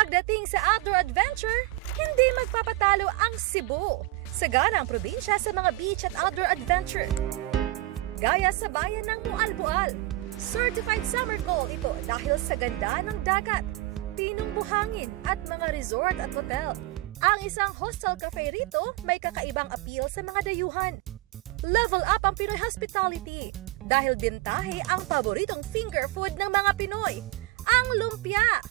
Pagdating sa outdoor adventure, hindi magpapatalo ang Cebu. Sagana ang probinsya sa mga beach at outdoor adventure. Gaya sa bayan ng Mualbual. Certified summer goal ito dahil sa ganda ng dagat, pinong buhangin at mga resort at hotel. Ang isang hostel cafe rito may kakaibang appeal sa mga dayuhan. Level up ang Pinoy hospitality dahil bintahe ang paboritong finger food ng mga Pinoy, ang lumpia.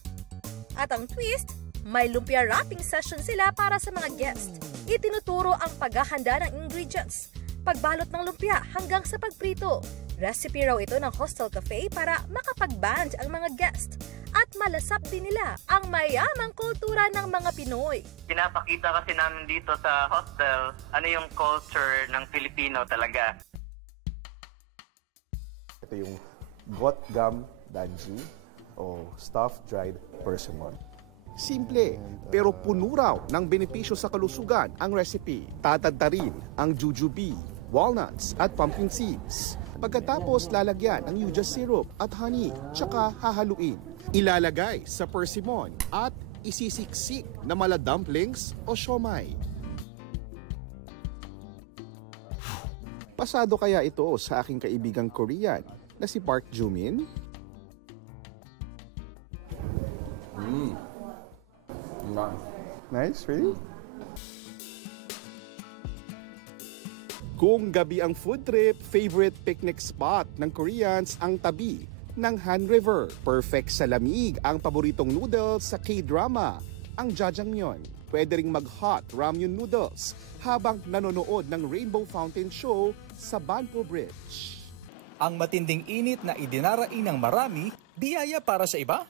At ang twist, may lumpia wrapping session sila para sa mga guest. Itinuturo ang paghahanda ng ingredients, pagbalot ng lumpia hanggang sa pagprito. Recipe raw ito ng hostel cafe para makapag-band ang mga guest at malasap din nila ang mayamang kultura ng mga Pinoy. Pinapakita kasi namin dito sa hostel ano yung culture ng Filipino talaga. Ito yung got gum danji o stuffed dried persimmon. Simple, pero puno raw ng benepisyo sa kalusugan ang recipe. Tatadta rin ang jujube, walnuts at pumpkin seeds. Pagkatapos lalagyan ang yuja syrup at honey, tsaka hahaluin. Ilalagay sa persimmon at isisiksik na mala dumplings o siomai. Pasado kaya ito sa aking kaibigang Korean na si Park Jumin? Nice, really? Kung gabi ang food trip, favorite picnic spot ng Koreans ang tabi ng Han River. Perfect sa lamig ang paboritong noodles sa K-drama, ang jjajangmyeon. Pwede ring mag-hot ramyun noodles habang nanonood ng Rainbow Fountain Show sa Banpo Bridge. Ang matinding init na idinaraing ng marami, biyaya para sa iba.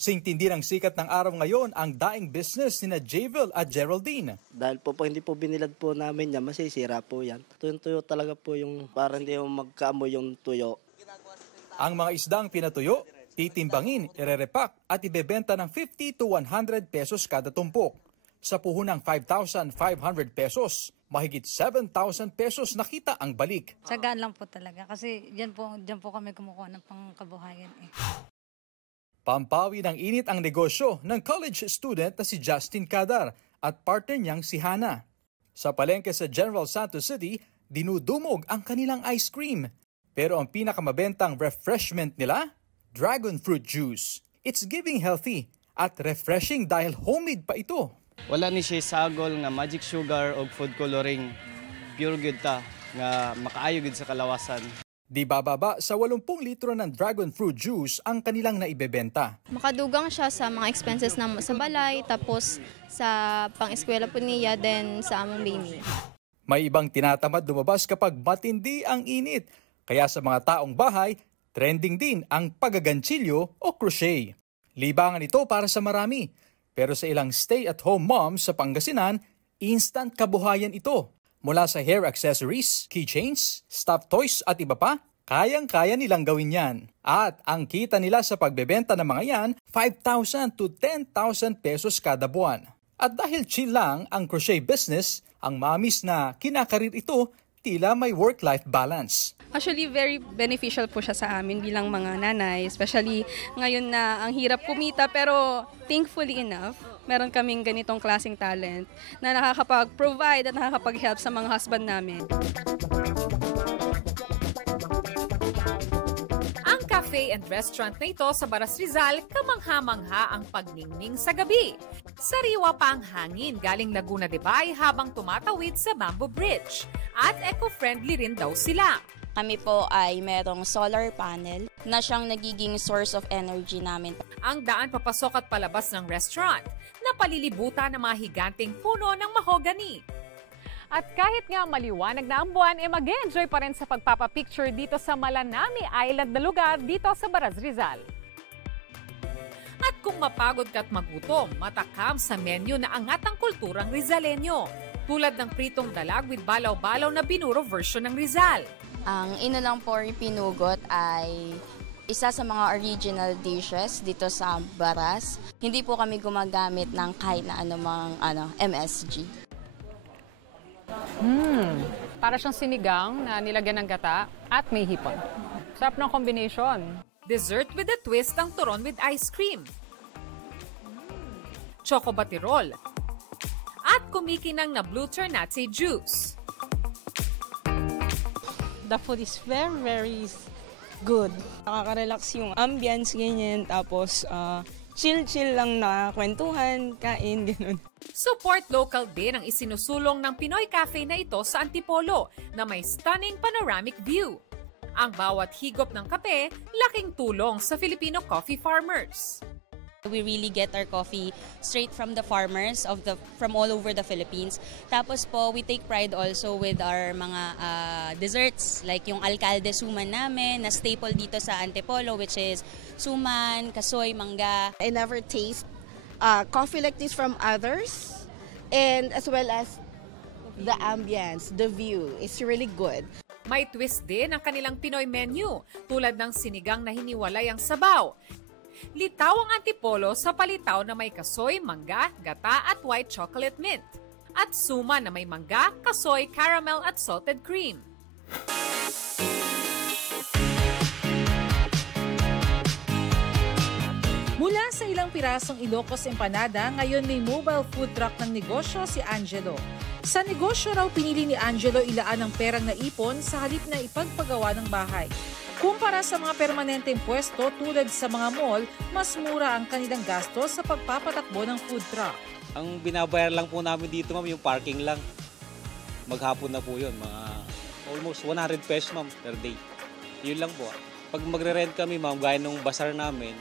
Singtindi ng sikat ng araw ngayon ang daing business ni Javel at Geraldine. Dahil po hindi po binilad po namin yan, masisira po yan. Tuyo talaga po yung para hindi magkaamoy yung tuyo. Ang mga isdang pinatuyo, titimbangin, irerepak at ibebenta ng 50 to 100 pesos kada tumpok. Sa puhunang 5,500 pesos, mahigit 7,000 pesos nakita ang balik. Tsagaan lang po talaga kasi diyan po kami kumukuha ng pangkabuhayan eh. Pampawi ng init ang negosyo ng college student na si Justin Cadar at partner niyang si Hannah. Sa palengke sa General Santos City, dinudumog ang kanilang ice cream. Pero ang pinakamabentang refreshment nila, dragon fruit juice. It's giving healthy at refreshing dahil homemade pa ito. Wala ni siya sagol nga magic sugar o food coloring. Pure good ta nga makaayo gud sa kalawasan. Di bababa sa 80 litro ng dragon fruit juice ang kanilang naibebenta. Makadugang siya sa mga expenses na sa balay, tapos sa pang-eskwela po niya, then sa among baby. May ibang tinatamad lumabas kapag matindi ang init. Kaya sa mga taong bahay, trending din ang pagaganchilyo o crochet. Libangan ito para sa marami. Pero sa ilang stay-at-home moms sa Pangasinan, instant kabuhayan ito. Mula sa hair accessories, keychains, stuffed toys at iba pa, kayang-kaya nilang gawin yan. At ang kita nila sa pagbebenta ng mga yan, 5,000 to 10,000 pesos kada buwan. At dahil chill lang ang crochet business, ang mamis na kinakarir ito, tila may work-life balance. Actually, very beneficial po siya sa amin bilang mga nanay, especially ngayon na ang hirap kumita, pero thankfully enough, meron kaming ganitong klaseng talent na nakakapag-provide at nakakapag-help sa mga husband namin. Ang cafe and restaurant na ito sa Baras Rizal, kamangha-mangha ang pagningning sa gabi. Sariwa pa ang hangin galing Laguna de Bay habang tumatawid sa Bamboo Bridge. At eco-friendly rin daw sila. Kami po ay merong solar panel na siyang nagiging source of energy namin. Ang daan papasok at palabas ng restaurant na palilibutan ng mga higanting puno ng mahogany. At kahit nga maliwanag na ang buwan, mag-enjoy pa rin sa pagpapapicture dito sa Malanami Island na lugar dito sa Baras Rizal. At kung mapagod ka at magutom, matakam sa menu na angat ang kulturang Rizalenyo. Tulad ng pritong dalag with balaw-balaw na binuro version ng Rizal. Ang inulang pori pinugot ay isa sa mga original dishes dito sa Baras. Hindi po kami gumagamit ng kahit na anumang MSG. Para siyang sinigang na nilagyan ng gata at may hipon. Sarap ng combination. Dessert with a twist ang turon with ice cream. choco batirol, at kumikinang na blue ternate juice. The food is very, very good. Nakaka-relax yung ambience, ganyan. Tapos, chill-chill lang na kwentuhan, kain, gano'n. Support local din ang isinusulong ng Pinoy Cafe na ito sa Antipolo na may stunning panoramic view. Ang bawat higop ng kape, laking tulong sa Filipino coffee farmers. We really get our coffee straight from the farmers from all over the Philippines. Tapos po, we take pride also with our mga desserts like yung alcalde suman namin na staple dito sa Antipolo, which is suman, kasoy, mangga. I never taste coffee like this from others, and as well as the ambience, the view. It's really good. May twist din ang kanilang Pinoy menu tulad ng sinigang na hiniwalay ang sabaw. Litaw ang Antipolo sa palitaw na may kasoy, mangga, gata at white chocolate mint. At suman na may mangga, kasoy, caramel at salted cream. Mula sa ilang pirasong Ilocos empanada, ngayon may mobile food truck ng negosyo si Angelo. Sa negosyo raw pinili ni Angelo ilaan ang perang naipon sa halip na ipagpagawa ng bahay. Kumpara sa mga permanenteng pwesto tulad sa mga mall, mas mura ang kanilang gastos sa pagpapatakbo ng food truck. Ang binabayar lang po namin dito, ma'am, yung parking lang. Maghapon na po yun, mga almost 100 pesos, ma'am, per day. Yun lang po. Pag magre-rent kami, ma'am, gaya nung bazaar namin,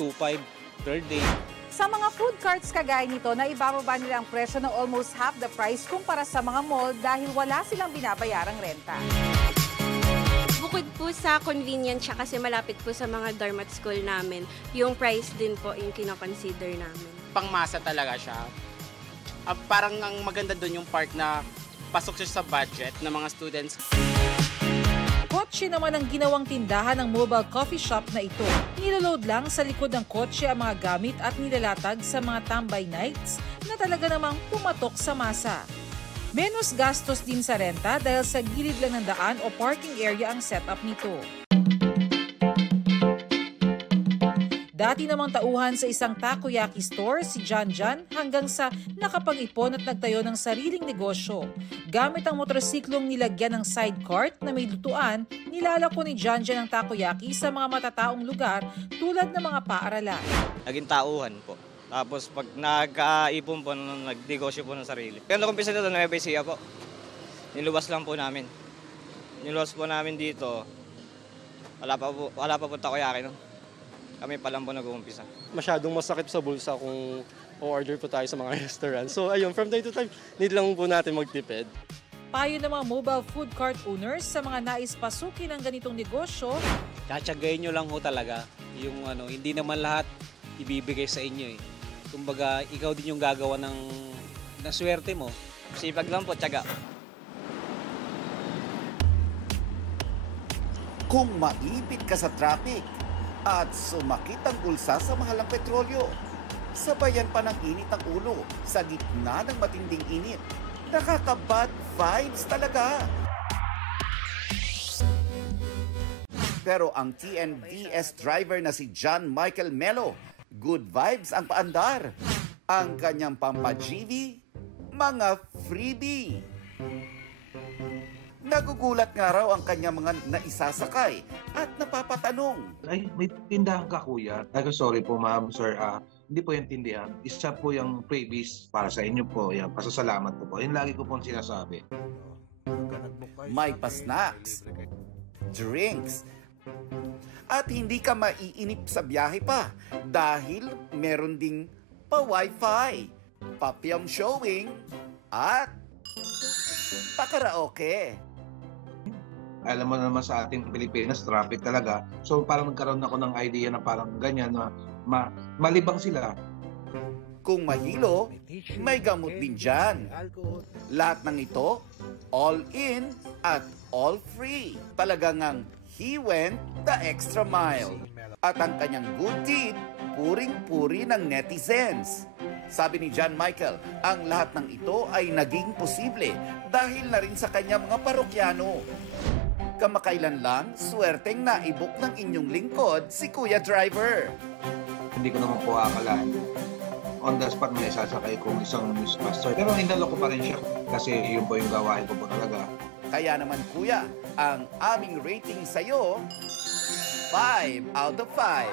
2.5 per day. Sa mga food carts kagaya nito, na ibababa nila ang presyo ng almost half the price kumpara sa mga mall dahil wala silang binabayarang renta. Bukod po sa convenience siya kasi malapit po sa mga dorm at school namin, yung price din po yung kinoconsider namin. Pangmasa talaga siya. Parang ang maganda doon yung part na pasok siya sa budget ng mga students. Kotse naman ang ginawang tindahan ng mobile coffee shop na ito. Niloload lang sa likod ng kotse ang mga gamit at nilalatag sa mga tambay nights na talaga namang pumatok sa masa. Menos gastos din sa renta dahil sa gilid lang ng daan o parking area ang setup nito. Dati namang tauhan sa isang takoyaki store si John hanggang sa nakapag-ipon at nagtayo ng sariling negosyo. Gamit ang motorsiklong nilagyan ng side cart na may lutuan, nilalako ni John ang takoyaki sa mga matataong lugar tulad ng mga paaralan. Naging tauhan po. Tapos pag nagkaipon po, nagnegosyo po ng sarili. Pero nung umpisa dito, Nueva Ecija po. Niluwas lang po namin. Niluwas po namin dito. Wala pa po takoyaki no. Kami pa lang po nag-uumpisa. Masyadong masakit sa bulsa kung order po tayo sa mga restaurant. So ayun, from time to time, need lang po natin magtipid. Payo ng mga mobile food cart owners sa mga nais pasukin ng ganitong negosyo. Tsatsagayin nyo lang ho talaga. Yung hindi naman lahat ibibigay sa inyo eh. Kumbaga, ikaw din yung gagawa ng swerte mo. Sipag lang po, tiyaga. Kung maipit ka sa traffic at sumakit ang bulsa sa mahalang petrolyo, sabayan pa ng init ang ulo sa gitna ng matinding init. Nakaka-bad vibes talaga. Pero ang TNVS driver na si John Michael Melo, good vibes ang paandar. Ang kanyang pampa-GV, mga freebie. Nagugulat nga raw ang kanyang mga naisasakay at napapatanong. Ay, may tindahan ka kuya? Ay, sorry po ma'am, sir. Hindi po yung tindahan. Isa po yung freebies para sa inyo po. Yan, pasasalamat po. Yun lagi ko po sinasabi. May pa-snacks, drinks, at hindi ka maiinip sa biyahe pa dahil meron ding pa-wifi, pa-film showing, at pa-karaoke. Alam mo naman sa ating Pilipinas, traffic talaga. So parang nagkaroon ako ng idea na parang ganyan na malibang sila. Kung mahilo, may gamot din dyan. Lahat ng ito, all in at all free. Talaga ngang he went the extra mile. At ang kanyang good deed, puring-puri ng netizens. Sabi ni John Michael, ang lahat ng ito ay naging posible dahil na rin sa kanyang mga parokyano. Kamakailan lang, swerteng naibok ng inyong lingkod si Kuya Driver. Hindi ko naman po akalain on the spot may sasakay kong isang newscaster. Pero hinalo ko pa rin siya kasi yun po yung gawain ko po talaga. Kaya naman kuya, ang aming rating sa'yo, 5 out of 5.